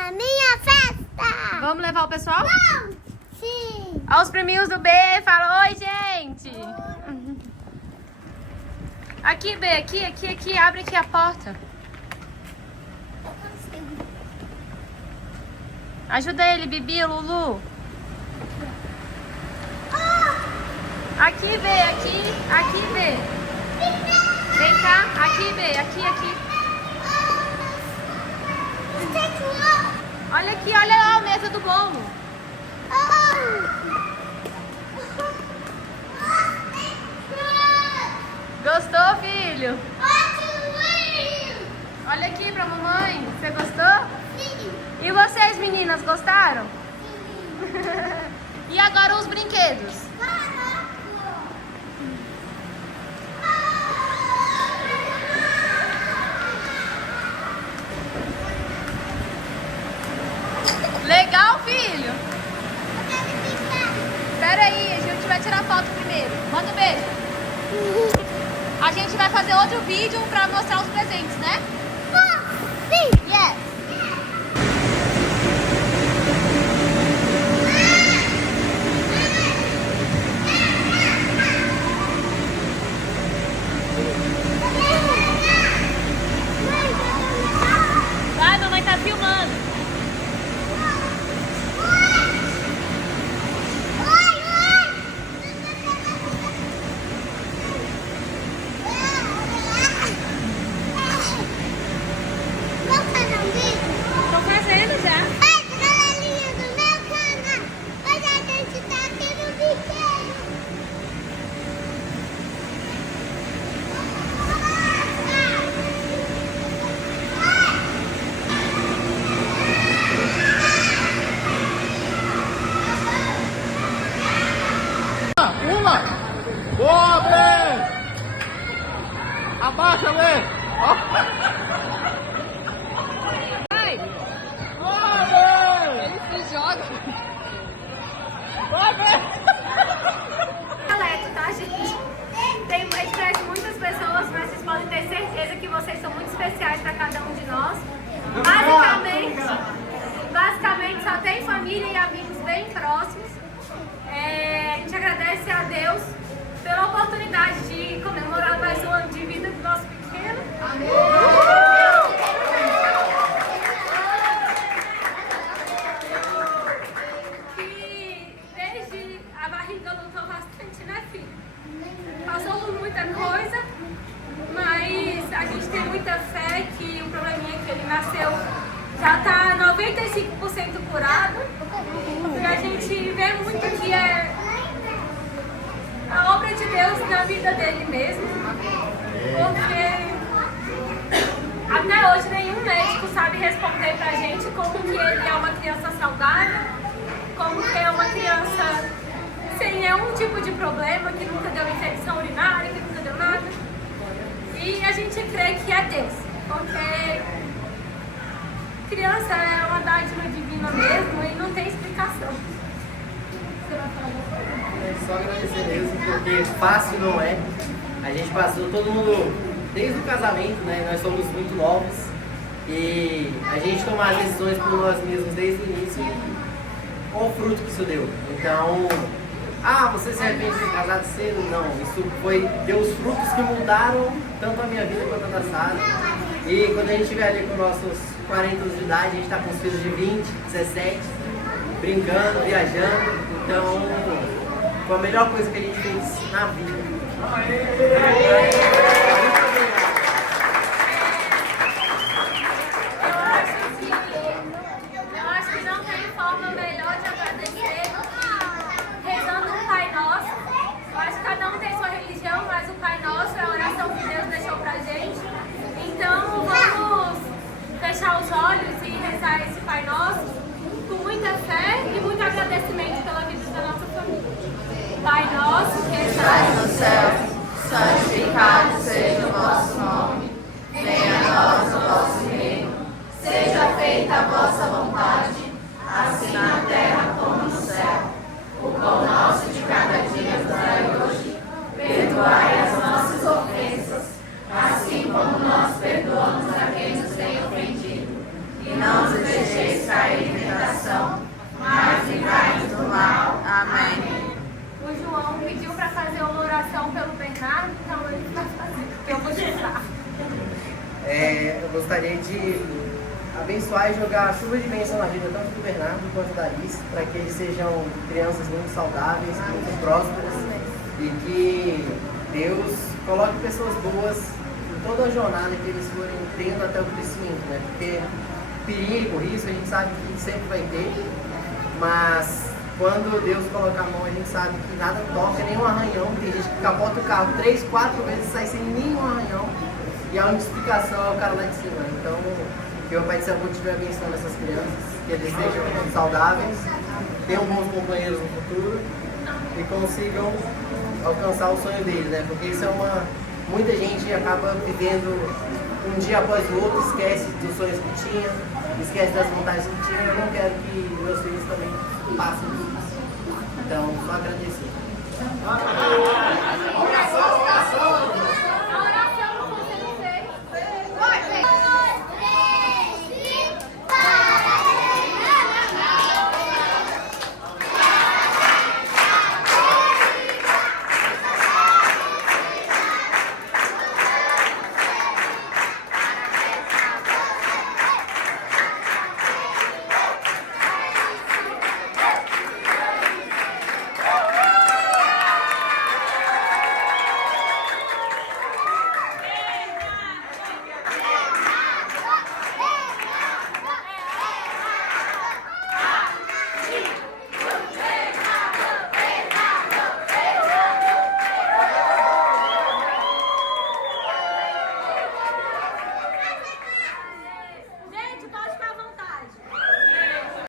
na minha festa! Vamos levar o pessoal? Não! Sim! Olha os priminhos do B, fala oi, gente! Aqui, B, aqui, abre aqui a porta. Eu consigo. Ajuda ele, Bibi, Lulu. Aqui, B, aqui, B. Vem cá, aqui, B, aqui. Olha aqui, olha lá a mesa do bolo. Gostou, filho? Olha aqui pra mamãe. Você gostou? Sim! E vocês, meninas, gostaram? E agora os brinquedos? Legal, filho? Espera aí, a gente vai tirar foto primeiro. Manda um beijo. A gente vai fazer outro vídeo pra mostrar os presentes, né? Sim! Yes! Vai, mamãe tá filmando. Tô fazendo já. Galerinha do meu canal, hoje a gente tá aqui no brinquedo. Uma! Boa, Bê! Abaixa, Bê! Vai! Boa, Bê! Ele se joga. Vai, Bê! Dialeto, tá, gente? Tem muitas pessoas, mas vocês podem ter certeza que vocês são muito especiais para cada um de nós. Basicamente só tem família e amigos bem próximos. A gente agradece a Deus pela oportunidade de comemorar mais um ano de vida do nosso pequeno. Que desde a barriga lutou bastante, né, filho? Passou por muita coisa, mas a gente tem muita fé que o probleminha que ele nasceu já está 95% curado. E a gente vê muito que é a obra de Deus na vida dele mesmo. Porque até hoje nenhum médico sabe responder pra gente como que ele é uma criança saudável, como que é uma criança sem nenhum tipo de problema, que nunca deu infecção urinária, que nunca deu nada. E a gente crê que é Deus, porque criança é uma dádiva divina mesmo e não tem explicação. Você vai falar alguma coisa? É só agradecer mesmo, porque fácil não é. A gente passou todo mundo, desde o casamento, né? Nós somos muito novos e a gente tomar as decisões por nós mesmos desde o início e qual o fruto que isso deu. Então, você se arrepende de ter casado cedo? Não, isso deu os frutos que mudaram tanto a minha vida quanto a da Sara. E quando a gente estiver ali com nossos 40 anos de idade, a gente está com os filhos de 20, 17, brincando, viajando. Então, foi a melhor coisa que a gente fez na vida. Eu acho que não tem forma melhor de agradecer rezando um Pai Nosso. Eu acho que cada um tem sua religião, mas o Pai Nosso é a oração que Deus deixou pra gente. Então vamos fechar os olhos e rezar esse Pai Nosso com muita fé e muito agradecimento pela vida da nossa família. Pai nosso que estás no céu, santificado seja o vosso nome. Venha a nós o vosso reino. Seja feita a vossa vontade, assim na terra como no céu. O pão nosso de cada dia nos dai hoje. Perdoai as nossas ofensas, assim como nós perdoamos a quem nos tem ofendido. E não nos deixeis cair eu gostaria de abençoar e jogar chuva de bênção na vida tanto do Bernardo quanto da Alice, para que eles sejam crianças muito saudáveis, muito prósperas e que Deus coloque pessoas boas em toda a jornada que eles forem tendo até o crescimento, né? Porque perigo, risco, a gente sabe que sempre vai ter, mas quando Deus coloca a mão, a gente sabe que nada toca, nenhum arranhão. Tem gente que capota o carro 3, 4 vezes e sai sem nenhum arranhão. E a única explicação é o cara lá de cima. Então, que o Pai do Céu continue abençoando essas crianças, que eles sejam saudáveis, tenham bons companheiros no futuro e consigam alcançar o sonho deles, né? Porque isso é muita gente acaba vivendo um dia após o outro, esquece dos sonhos que tinha, esquece das vontades que tinha. Eu não quero que meus filhos também passem isso. Então, só agradecer. Oração, oração.